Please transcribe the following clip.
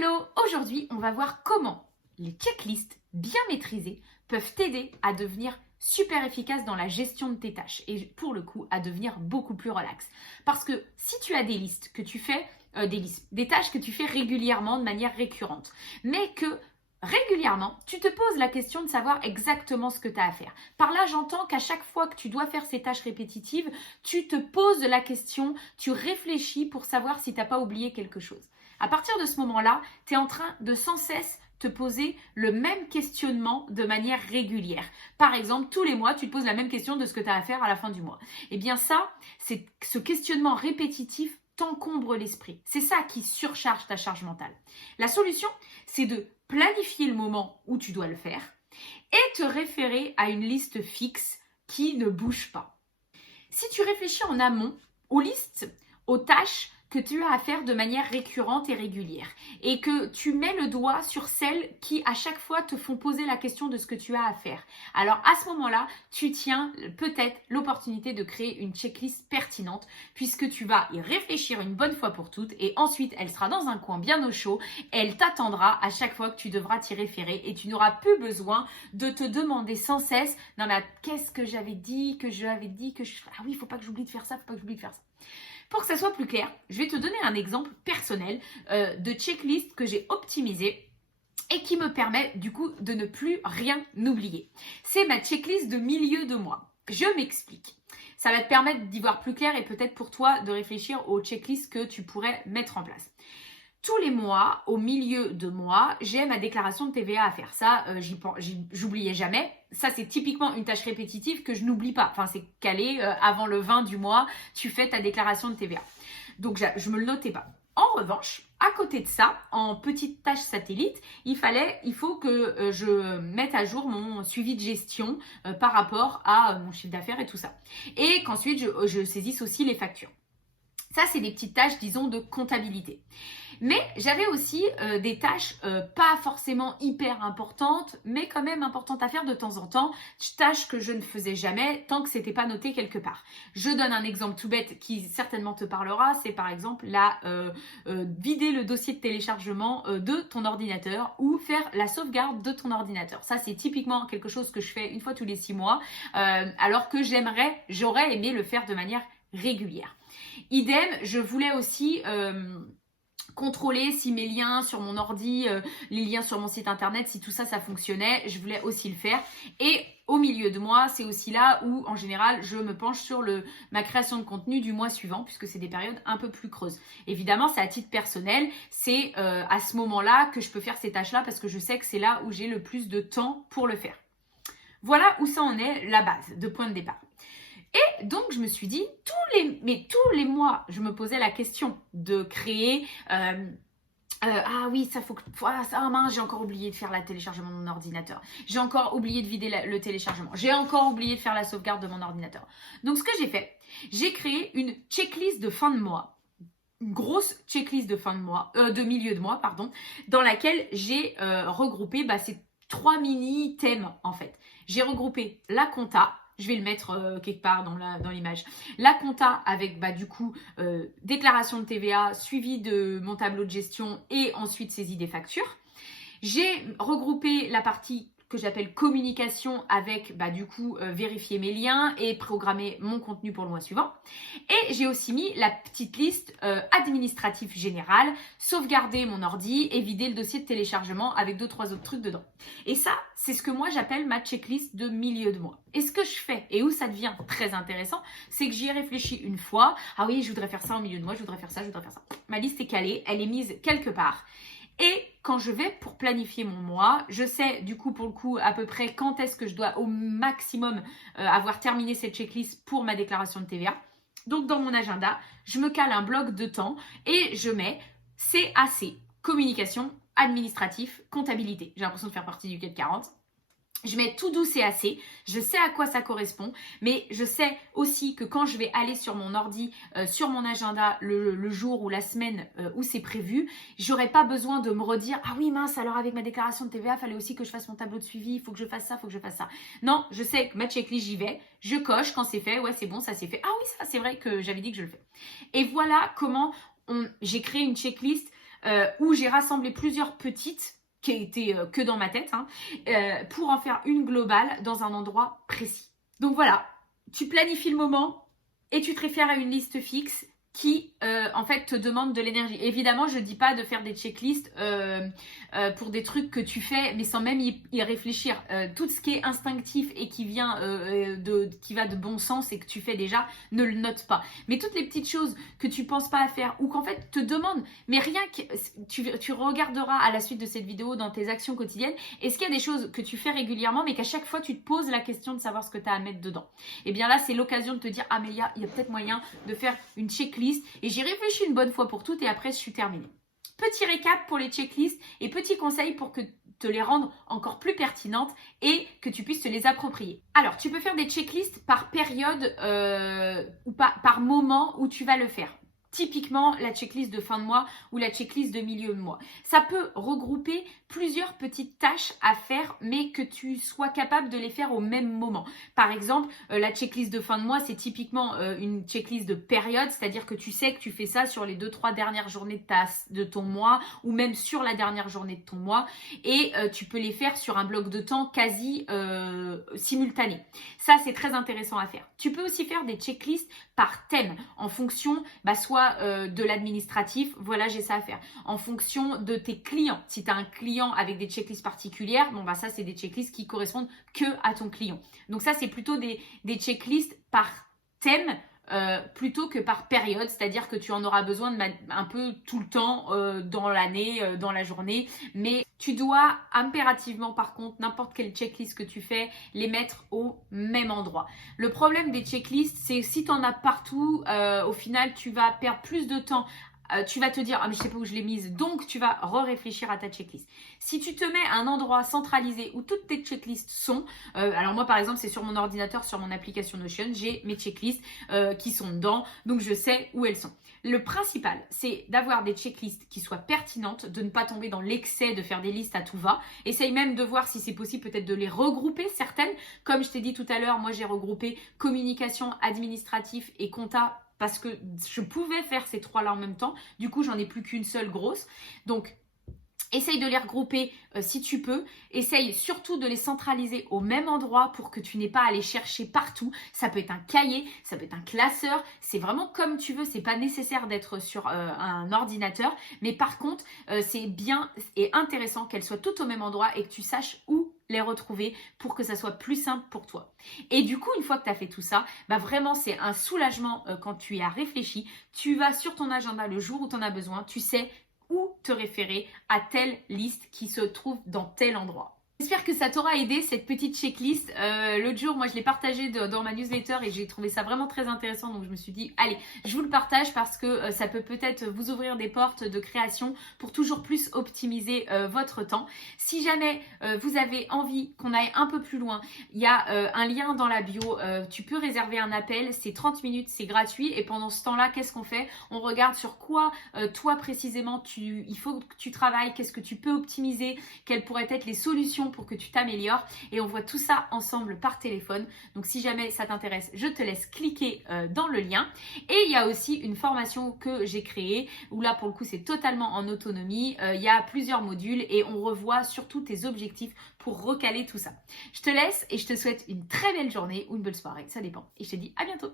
Hello! Aujourd'hui, on va voir comment les checklists bien maîtrisées peuvent t'aider à devenir super efficace dans la gestion de tes tâches et pour le coup, à devenir beaucoup plus relax. Parce que si tu as des listes que tu fais, des tâches que tu fais régulièrement de manière récurrente, mais que régulièrement, tu te poses la question de savoir exactement ce que tu as à faire. Par là, j'entends qu'à chaque fois que tu dois faire ces tâches répétitives, tu te poses la question, tu réfléchis pour savoir si tu n'as pas oublié quelque chose. À partir de ce moment-là, tu es en train de sans cesse te poser le même questionnement de manière régulière. Par exemple, tous les mois, tu te poses la même question de ce que tu as à faire à la fin du mois. Eh bien ça, c'est ce questionnement répétitif t'encombre l'esprit. C'est ça qui surcharge ta charge mentale. La solution, c'est de planifier le moment où tu dois le faire et te référer à une liste fixe qui ne bouge pas. Si tu réfléchis en amont aux listes, aux tâches que tu as à faire de manière récurrente et régulière et que tu mets le doigt sur celles qui à chaque fois te font poser la question de ce que tu as à faire. Alors à ce moment-là, tu tiens peut-être l'opportunité de créer une checklist pertinente puisque tu vas y réfléchir une bonne fois pour toutes et ensuite elle sera dans un coin bien au chaud, elle t'attendra à chaque fois que tu devras t'y référer et tu n'auras plus besoin de te demander sans cesse « Non mais qu'est-ce que j'avais dit, que je... Ah oui, il ne faut pas que j'oublie de faire ça, Pour que ça soit plus clair, je vais te donner un exemple personnel de checklist que j'ai optimisé et qui me permet du coup de ne plus rien oublier. C'est ma checklist de milieu de mois. Je m'explique. Ça va te permettre d'y voir plus clair et peut-être pour toi de réfléchir aux checklists que tu pourrais mettre en place. Tous les mois, au milieu de mois, j'ai ma déclaration de TVA à faire. Ça, j'oubliais jamais. Ça, c'est typiquement une tâche répétitive que je n'oublie pas. Enfin, c'est calé, avant le 20 du mois, tu fais ta déclaration de TVA. Donc, je me le notais pas. En revanche, à côté de ça, en petite tâche satellite, il faut que je mette à jour mon suivi de gestion par rapport à mon chiffre d'affaires et tout ça. Et qu'ensuite, je saisisse aussi les factures. Ça, c'est des petites tâches, disons, de comptabilité. Mais j'avais aussi des tâches pas forcément hyper importantes, mais quand même importantes à faire de temps en temps. Tâches que je ne faisais jamais tant que c'était pas noté quelque part. Je donne un exemple tout bête qui certainement te parlera. C'est par exemple vider le dossier de téléchargement de ton ordinateur ou faire la sauvegarde de ton ordinateur. Ça, c'est typiquement quelque chose que je fais une fois tous les 6 mois, alors que j'aurais aimé le faire de manière régulière. Idem, je voulais aussi contrôler si mes liens sur mon ordi, les liens sur mon site internet, si tout ça, ça fonctionnait. Je voulais aussi le faire. Et au milieu de mois, c'est aussi là où, en général, je me penche sur ma création de contenu du mois suivant, puisque c'est des périodes un peu plus creuses. Évidemment, c'est à titre personnel. C'est à ce moment-là que je peux faire ces tâches-là, parce que je sais que c'est là où j'ai le plus de temps pour le faire. Voilà où ça en est la base, de point de départ. Et donc, je me suis dit, tous les mois, je me posais la question de créer... ah oui, ça faut que... mince, j'ai encore oublié de faire le téléchargement de mon ordinateur. J'ai encore oublié de vider le téléchargement. J'ai encore oublié de faire la sauvegarde de mon ordinateur. Donc, ce que j'ai fait, j'ai créé une checklist de fin de mois. Une grosse checklist de fin de mois, de milieu de mois, pardon, dans laquelle j'ai regroupé ces 3 mini-thèmes, en fait. J'ai regroupé la compta. Je vais le mettre quelque part dans l'image. La compta avec du coup déclaration de TVA, suivi de mon tableau de gestion et ensuite saisie des factures. J'ai regroupé la partie que j'appelle communication avec du coup vérifier mes liens et programmer mon contenu pour le mois suivant. Et j'ai aussi mis la petite liste administrative générale, sauvegarder mon ordi et vider le dossier de téléchargement avec 2-3 autres trucs dedans. Et ça, c'est ce que moi j'appelle ma checklist de milieu de mois. Et ce que je fais et où ça devient très intéressant, c'est que j'y ai réfléchi une fois. Ah oui, je voudrais faire ça au milieu de mois, je voudrais faire ça. Ma liste est calée, elle est mise quelque part. Et quand je vais pour planifier mon mois, je sais du coup pour le coup à peu près quand est-ce que je dois au maximum avoir terminé cette checklist pour ma déclaration de TVA. Donc dans mon agenda, je me cale un bloc de temps et je mets CAC, communication, administratif, comptabilité. J'ai l'impression de faire partie du CAC 40. Je mets tout doux CAC, je sais à quoi ça correspond, mais je sais aussi que quand je vais aller sur mon ordi, sur mon agenda, le jour ou la semaine où c'est prévu, j'aurai pas besoin de me redire « Ah oui mince, alors avec ma déclaration de TVA, il fallait aussi que je fasse mon tableau de suivi, il faut que je fasse ça, Non, je sais que ma checklist, j'y vais, je coche quand c'est fait, ouais c'est bon, ça c'est fait. Ah oui, ça c'est vrai que j'avais dit que je le fais. Et voilà comment j'ai créé une checklist où j'ai rassemblé plusieurs petites qui étaient que dans ma tête, hein, pour en faire une globale dans un endroit précis. Donc voilà, tu planifies le moment et tu te réfères à une liste fixe qui en fait te demande de l'énergie. Évidemment, je dis pas de faire des checklists pour des trucs que tu fais mais sans même y réfléchir. Tout ce qui est instinctif et qui vient qui va de bon sens et que tu fais déjà, ne le note pas. Mais toutes les petites choses que tu penses pas à faire ou qu'en fait te demandent, mais rien que tu regarderas à la suite de cette vidéo dans tes actions quotidiennes, est-ce qu'il y a des choses que tu fais régulièrement mais qu'à chaque fois tu te poses la question de savoir ce que tu as à mettre dedans. Et bien là, c'est l'occasion de te dire, ah mais il y a peut-être moyen de faire une checklist et j'y réfléchis une bonne fois pour toutes et après je suis terminée. Petit récap pour les checklists et petits conseils pour que te les rendre encore plus pertinentes et que tu puisses te les approprier. Alors, tu peux faire des checklists par période ou par moment où tu vas le faire. Typiquement, la checklist de fin de mois ou la checklist de milieu de mois. Ça peut regrouper plusieurs petites tâches à faire, mais que tu sois capable de les faire au même moment. Par exemple, la checklist de fin de mois, c'est typiquement une checklist de période, c'est-à-dire que tu sais que tu fais ça sur les 2-3 dernières journées de ton mois ou même sur la dernière journée de ton mois et tu peux les faire sur un bloc de temps quasi simultané. Ça, c'est très intéressant à faire. Tu peux aussi faire des checklists par thème en fonction soit de l'administratif, voilà, j'ai ça à faire. En fonction de tes clients. Si tu as un client avec des checklists particulières, bon, ça, c'est des checklists qui correspondent que à ton client. Donc ça, c'est plutôt des checklists par thème plutôt que par période, c'est-à-dire que tu en auras besoin un peu tout le temps dans l'année, dans la journée, mais tu dois impérativement, par contre, n'importe quelle checklist que tu fais, les mettre au même endroit. Le problème des checklists, c'est si tu en as partout, au final, tu vas perdre plus de temps. Tu vas te dire, ah mais je sais pas où je l'ai mise, donc tu vas réfléchir à ta checklist. Si tu te mets à un endroit centralisé où toutes tes checklists sont, alors moi par exemple c'est sur mon ordinateur, sur mon application Notion, j'ai mes checklists qui sont dedans, donc je sais où elles sont. Le principal, c'est d'avoir des checklists qui soient pertinentes, de ne pas tomber dans l'excès de faire des listes à tout va. Essaye même de voir si c'est possible peut-être de les regrouper, certaines. Comme je t'ai dit tout à l'heure, moi j'ai regroupé communication, administratif et compta parce que je pouvais faire ces trois-là en même temps. Du coup, j'en ai plus qu'une seule grosse. Donc, essaye de les regrouper si tu peux. Essaye surtout de les centraliser au même endroit pour que tu n'aies pas à les chercher partout. Ça peut être un cahier, ça peut être un classeur. C'est vraiment comme tu veux. C'est pas nécessaire d'être sur un ordinateur. Mais par contre, c'est bien et intéressant qu'elles soient toutes au même endroit et que tu saches où les retrouver pour que ça soit plus simple pour toi. Et du coup, une fois que tu as fait tout ça, vraiment c'est un soulagement quand tu y as réfléchi. Tu vas sur ton agenda le jour où tu en as besoin, tu sais où te référer à telle liste qui se trouve dans tel endroit. J'espère que ça t'aura aidé cette petite checklist. L'autre jour, moi je l'ai partagée dans ma newsletter et j'ai trouvé ça vraiment très intéressant. Donc je me suis dit, allez, je vous le partage parce que ça peut peut-être vous ouvrir des portes de création pour toujours plus optimiser votre temps. Si jamais vous avez envie qu'on aille un peu plus loin, il y a un lien dans la bio. Tu peux réserver un appel, c'est 30 minutes, c'est gratuit. Et pendant ce temps-là, qu'est-ce qu'on fait? On regarde sur quoi toi précisément il faut que tu travailles, qu'est-ce que tu peux optimiser, quelles pourraient être les solutions pour que tu t'améliores et on voit tout ça ensemble par téléphone. Donc si jamais ça t'intéresse, je te laisse cliquer dans le lien. Et il y a aussi une formation que j'ai créée où là pour le coup c'est totalement en autonomie. Il y a plusieurs modules et on revoit surtout tes objectifs pour recaler tout ça. Je te laisse et je te souhaite une très belle journée ou une belle soirée, ça dépend. Et je te dis à bientôt.